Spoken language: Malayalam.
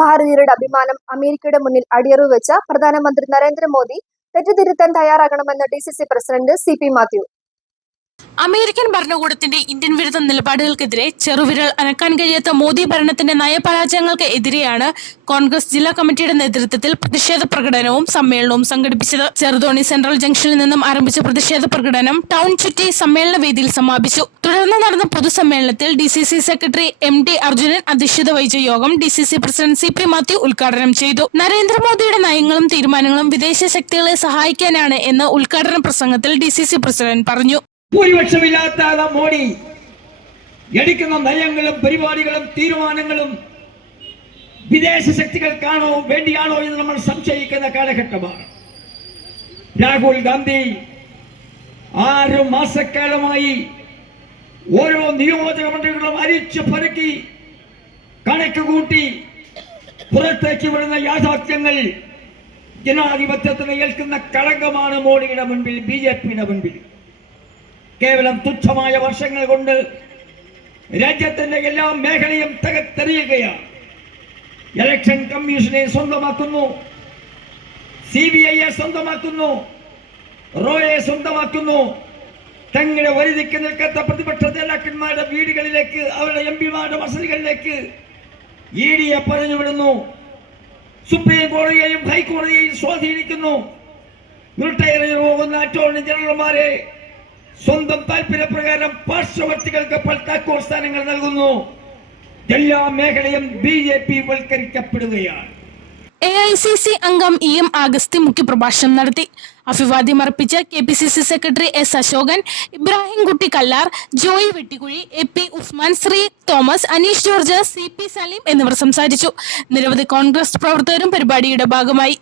ഭാരതീയരുടെ അഭിമാനം അമേരിക്കയുടെ മുന്നിൽ അടിയറവ് വെച്ച പ്രധാനമന്ത്രി നരേന്ദ്രമോദി തെറ്റുതിരുത്താൻ തയ്യാറാകണമെന്ന് D C C president C P Mathew. American ഭരണകൂടത്തിന്റെ ഇന്ത്യൻ വിരുദ്ധ നിലപാടുകൾക്കെതിരെ ചെറുവിരൽ അനക്കാൻ കഴിയാത്ത മോദി ഭരണത്തിന്റെ നയപരാജയങ്ങൾക്ക് എതിരെയാണ് കോൺഗ്രസ് ജില്ലാ കമ്മിറ്റിയുടെ നേതൃത്വത്തിൽ പ്രതിഷേധ പ്രകടനവും സമ്മേളനവും സംഘടിപ്പിച്ചത്. ചെറുതോണി സെൻട്രൽ ജംഗ്ഷനിൽ നിന്നും ആരംഭിച്ച പ്രതിഷേധ പ്രകടനം ടൗൺ ചുറ്റി സമ്മേളന വേദിയിൽ സമാപിച്ചു. തുടർന്ന് നടന്ന പൊതുസമ്മേളനത്തിൽ D C C secretary M T Arjunan അധ്യക്ഷത വഹിച്ച യോഗം D C C president C P Mathew ഉദ്ഘാടനം ചെയ്തു. നരേന്ദ്രമോദിയുടെ നയങ്ങളും തീരുമാനങ്ങളും വിദേശ ശക്തികളെ സഹായിക്കാനാണ് എന്ന് ഉദ്ഘാടന പ്രസംഗത്തിൽ ഡി സി സി പ്രസിഡന്റ് പറഞ്ഞു. ഭൂരിപക്ഷമില്ലാത്ത മോഡി എടുക്കുന്ന നയങ്ങളും പരിപാടികളും തീരുമാനങ്ങളും വിദേശ ശക്തികൾക്കാണോ വേണ്ടിയാണോ എന്ന് നമ്മൾ സംശയിക്കുന്ന കാലഘട്ടമാണ്. രാഹുൽ ഗാന്ധി ആറ് മാസക്കാലമായി ഓരോ നിയോജക മണ്ഡലങ്ങളും അരിച്ചു പരക്കി കണക്ക് കൂട്ടി പുറത്തേക്ക് വിടുന്ന യാഥാർത്ഥ്യങ്ങൾ ജനാധിപത്യത്തിന് ഏൽക്കുന്ന കളങ്കമാണ് മോഡിയുടെ മുൻപിൽ ബി ജെ പിയുടെ മുൻപിൽ. കേവലം തുച്ഛമായ വർഷങ്ങൾ കൊണ്ട് രാജ്യത്തിന്റെ എല്ലാ മേഖലയും തകർത്തെറിയുകയാണ്. ഇലക്ഷൻ കമ്മീഷനെ സ്വന്തമാക്കുന്നു. സി ബി ഐയെ സ്വന്തമാക്കുന്നു. റോയെ സ്വന്തമാക്കുന്നു. തങ്ങളുടെ വരുതിക്ക് നിൽക്കാത്ത പ്രതിപക്ഷ നേതാക്കന്മാരുടെ വീടുകളിലേക്ക് അവരുടെ എം പിമാരുടെ വസതികളിലേക്ക് ഇ ഡിയെ പറഞ്ഞുവിടുന്നു. സുപ്രീം കോടതിയെയും ഹൈക്കോടതിയെയും സ്വാധീനിക്കുന്നു റിട്ടയർ ചെയ്തു പോകുന്ന അറ്റോർണി ജനറൽമാരെ സ്വന്തം താല്പര്യപ്രകാരം പാർശ്വവർത്തികൾക്ക് പൽത്താക്കോർ സ്ഥാനങ്ങൾ നൽകുന്നു. എല്ലാ മേഖലയും ബി ജെ പി വൽക്കരിക്കപ്പെടുകയാണ്. എ ഐ സി സി അംഗം ഇ എം ആഗസ്തി മുഖ്യപ്രഭാഷണം നടത്തി. അഭിവാദ്യം അർപ്പിച്ച K P C C secretary S Asokan Ibrahim Kutty Kallar Joy Vettikuzhi A P Usman Sree Thomas Aneesh George C P Saleem എന്നിവർ സംസാരിച്ചു. നിരവധി കോൺഗ്രസ് പ്രവർത്തകരും പരിപാടിയുടെ ഭാഗമായി.